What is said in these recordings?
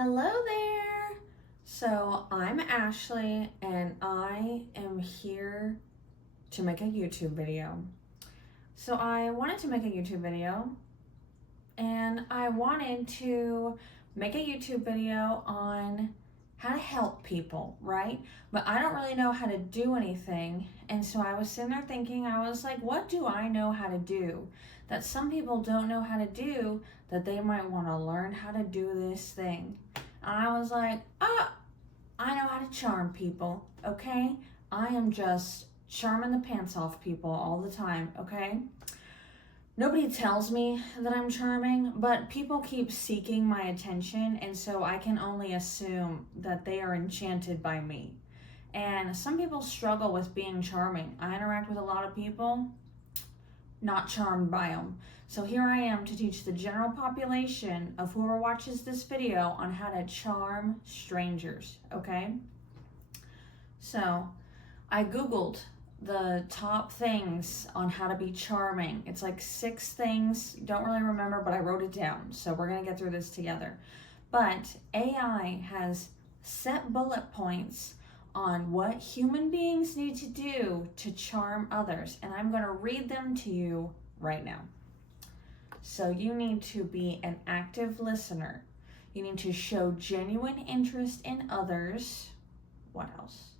Hello there! So, I'm Ashley and I am here to make a YouTube video. So, I wanted to make a YouTube video and I wanted to make a YouTube video on how to help people, right? But I don't really know how to do anything. And so I was sitting there thinking, I was like, what do I know how to do that some people don't know how to do that they might want to learn how to do this thing? And I was like, I know how to charm people, okay? I am just charming the pants off people all the time, okay? Nobody tells me that I'm charming, but people keep seeking my attention, and so I can only assume that they are enchanted by me. And some people struggle with being charming. I interact with a lot of people, not charmed by them. So here I am to teach the general population of whoever watches this video on how to charm strangers, okay? So I Googled the top things on how to be charming. It's like 6 things, don't really remember, but I wrote it down. So we're gonna get through this together. But AI has set bullet points on what human beings need to do to charm others. And I'm gonna read them to you right now. So you need to be an active listener. You need to show genuine interest in others. What else?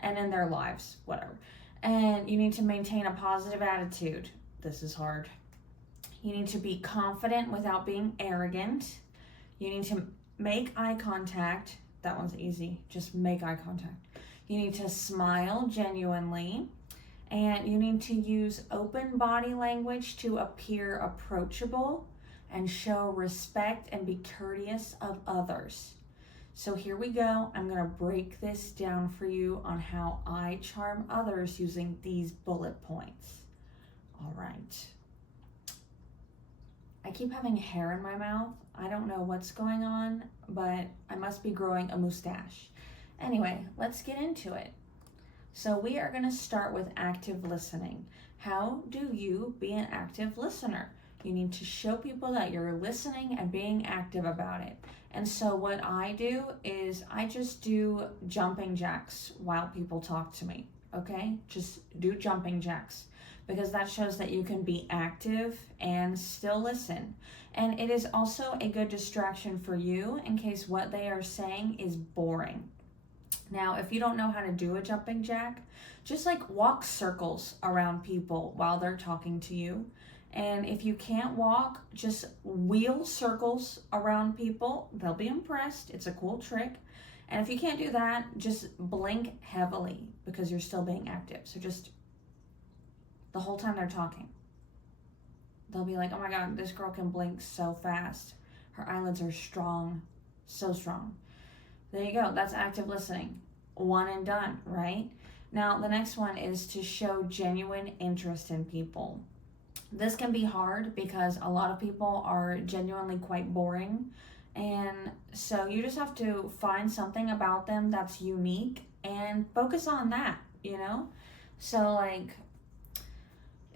And in their lives, whatever. And you need to maintain a positive attitude. This is hard. You need to be confident without being arrogant. You need to make eye contact. That one's easy. Just make eye contact. You need to smile genuinely. And you need to use open body language to appear approachable and show respect and be courteous of others. So here we go. I'm going to break this down for you on how I charm others using these bullet points. All right. I keep having hair in my mouth. I don't know what's going on, but I must be growing a mustache. Anyway, let's get into it. So we are going to start with active listening. How do you be an active listener? You need to show people that you're listening and being active about it. And so what I do is I just do jumping jacks while people talk to me, okay? Just do jumping jacks because that shows that you can be active and still listen. And it is also a good distraction for you in case what they are saying is boring. Now, if you don't know how to do a jumping jack, just like walk circles around people while they're talking to you. And if you can't walk, just wheel circles around people. They'll be impressed. It's a cool trick. And if you can't do that, just blink heavily because you're still being active. So just the whole time they're talking, they'll be like, oh my God, this girl can blink so fast. Her eyelids are strong, so strong. There you go. That's active listening. One and done, right? Now, the next one is to show genuine interest in people. This can be hard because a lot of people are genuinely quite boring. And so you just have to find something about them that's unique and focus on that, you know? So like,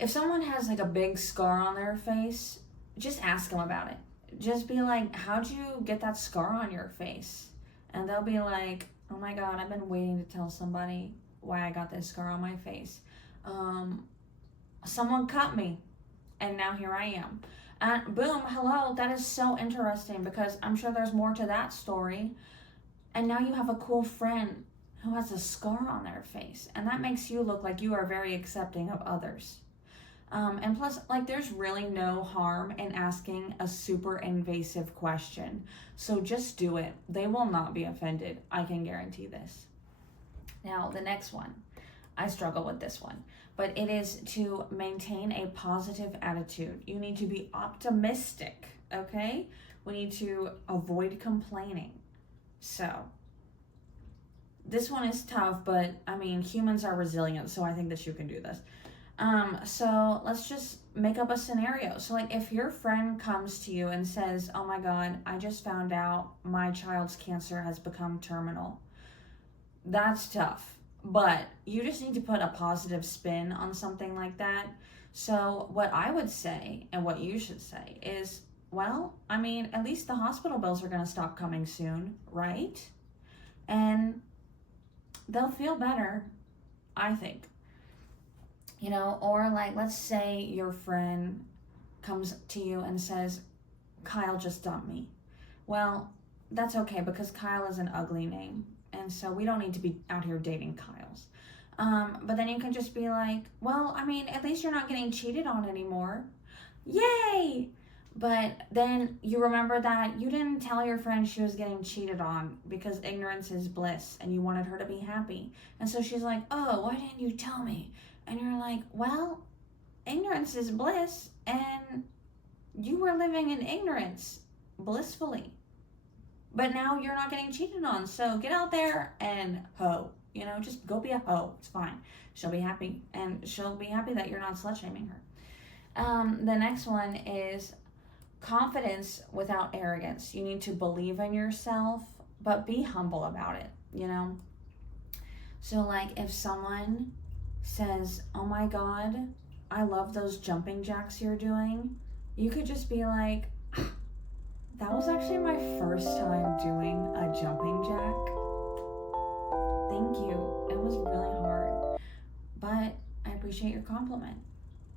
if someone has like a big scar on their face, just ask them about it. Just be like, how'd you get that scar on your face? And they'll be like, oh my God, I've been waiting to tell somebody why I got this scar on my face. Someone cut me. And now here I am. And boom, hello, that is so interesting because I'm sure there's more to that story. And now you have a cool friend who has a scar on their face. And that makes you look like you are very accepting of others. And plus, like, there's really no harm in asking a super invasive question. So just do it. They will not be offended. I can guarantee this. Now, the next one. I struggle with this one, but it is to maintain a positive attitude. You need to be optimistic, okay? We need to avoid complaining. So, this one is tough, but I mean, humans are resilient, so I think that you can do this. So let's just make up a scenario. So like if your friend comes to you and says, oh my God, I just found out my child's cancer has become terminal. That's tough. But you just need to put a positive spin on something like that. So what I would say and what you should say is, well, I mean, at least the hospital bills are going to stop coming soon, right? And they'll feel better, I think. Or like, let's say your friend comes to you and says, Kyle just dumped me. Well, that's okay because Kyle is an ugly name. And so we don't need to be out here dating Kyles. But then you can just be like, well, I mean, at least you're not getting cheated on anymore. Yay! But then you remember that you didn't tell your friend she was getting cheated on because ignorance is bliss and you wanted her to be happy. And so she's like, oh, why didn't you tell me? And you're like, well, ignorance is bliss and you were living in ignorance blissfully. But now you're not getting cheated on. So get out there and hoe. Just go be a hoe. It's fine. She'll be happy. And she'll be happy that you're not slut shaming her. The next one is confidence without arrogance. You need to believe in yourself, but be humble about it, So like if someone says, oh my God, I love those jumping jacks you're doing, you could just be like, that was actually my first time doing a jumping jack. Thank you. It was really hard, but I appreciate your compliment.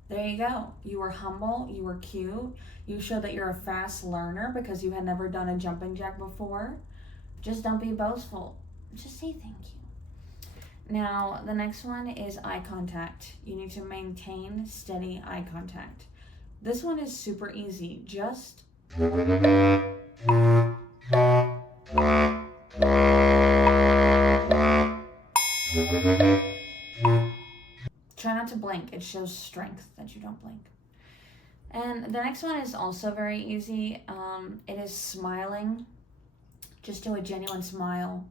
There you go. You were humble. You were cute. You showed that you're a fast learner because you had never done a jumping jack before. Just don't be boastful. Just say thank you. Now, the next one is eye contact. You need to maintain steady eye contact. This one is super easy. Just try not to blink. It shows strength that you don't blink. And the next one is also very easy. It is smiling. Just do a genuine smile.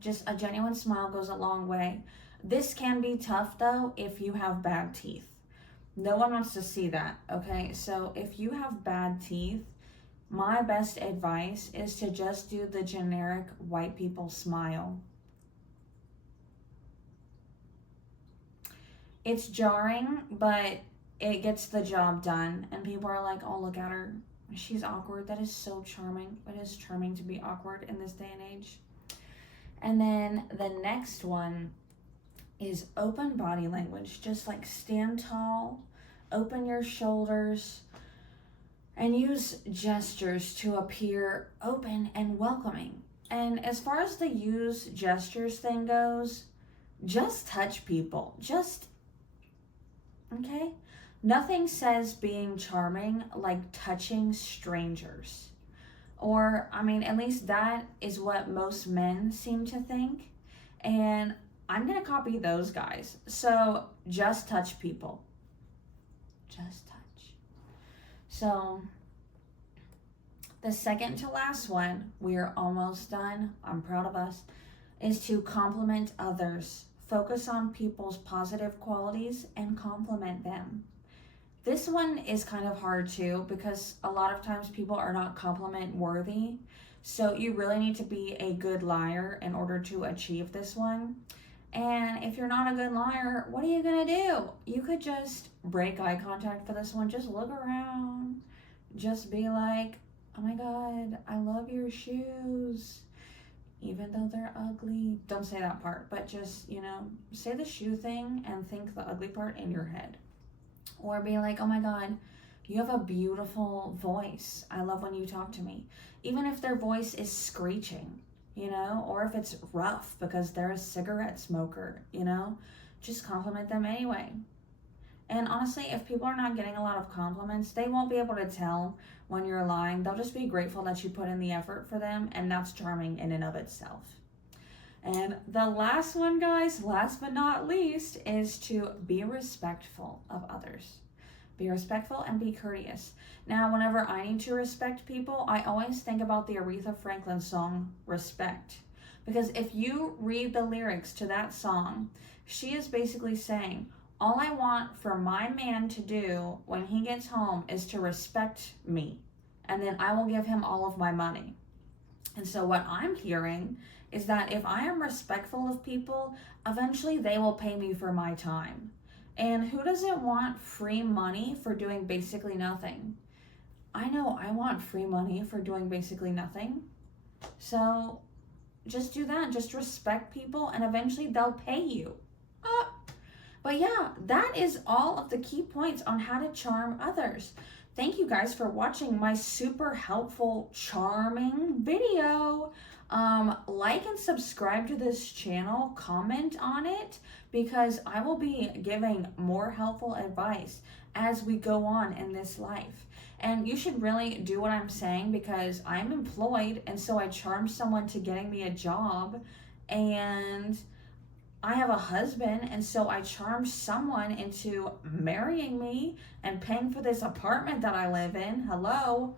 Just a genuine smile goes a long way. This can be tough though if you have bad teeth. No one wants to see that, okay? So if you have bad teeth, my best advice is to just do the generic white people smile. It's jarring, but it gets the job done. And people are like, oh, look at her. She's awkward. That is so charming. It is charming to be awkward in this day and age. And then the next one is open body language. Just like stand tall, open your shoulders, and use gestures to appear open and welcoming. And as far as the use gestures thing goes, just touch people. Okay? Nothing says being charming like touching strangers. Or, I mean, at least that is what most men seem to think. And I'm going to copy those guys. So, just touch people. Just touch. So, the second to last one, we are almost done. I'm proud of us. Is to compliment others. Focus on people's positive qualities and compliment them. This one is kind of hard too because a lot of times people are not compliment worthy. So you really need to be a good liar in order to achieve this one. And if you're not a good liar, what are you going to do? You could just break eye contact for this one. Just look around. Just be like, oh my God, I love your shoes. Even though they're ugly. Don't say that part, but just, say the shoe thing and think the ugly part in your head. Or be like, oh my God, you have a beautiful voice. I love when you talk to me. Even if their voice is screeching, or if it's rough because they're a cigarette smoker, just compliment them anyway. And honestly, if people are not getting a lot of compliments, they won't be able to tell when you're lying. They'll just be grateful that you put in the effort for them, and that's charming in and of itself. And the last one, guys, last but not least, is to be respectful of others. Be respectful and be courteous. Now, whenever I need to respect people, I always think about the Aretha Franklin song, Respect. Because if you read the lyrics to that song, she is basically saying, all I want for my man to do when he gets home is to respect me. And then I will give him all of my money. And so what I'm hearing is that if I am respectful of people, eventually they will pay me for my time. And who doesn't want free money for doing basically nothing? I know I want free money for doing basically nothing. So just do that. Just respect people and eventually they'll pay you. But yeah, that is all of the key points on how to charm others. Thank you guys for watching my super helpful charming video. Like and subscribe to this channel, comment on it, because I will be giving more helpful advice as we go on in this life. And you should really do what I'm saying, because I'm employed and so I charm someone to getting me a job, and I have a husband and so I charm someone into marrying me and paying for this apartment that I live in. Hello?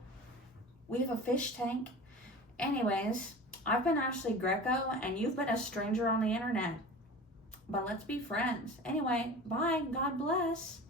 We have a fish tank. Anyways, I've been Ashley Greco and you've been a stranger on the internet. But let's be friends. Anyway, bye. God bless.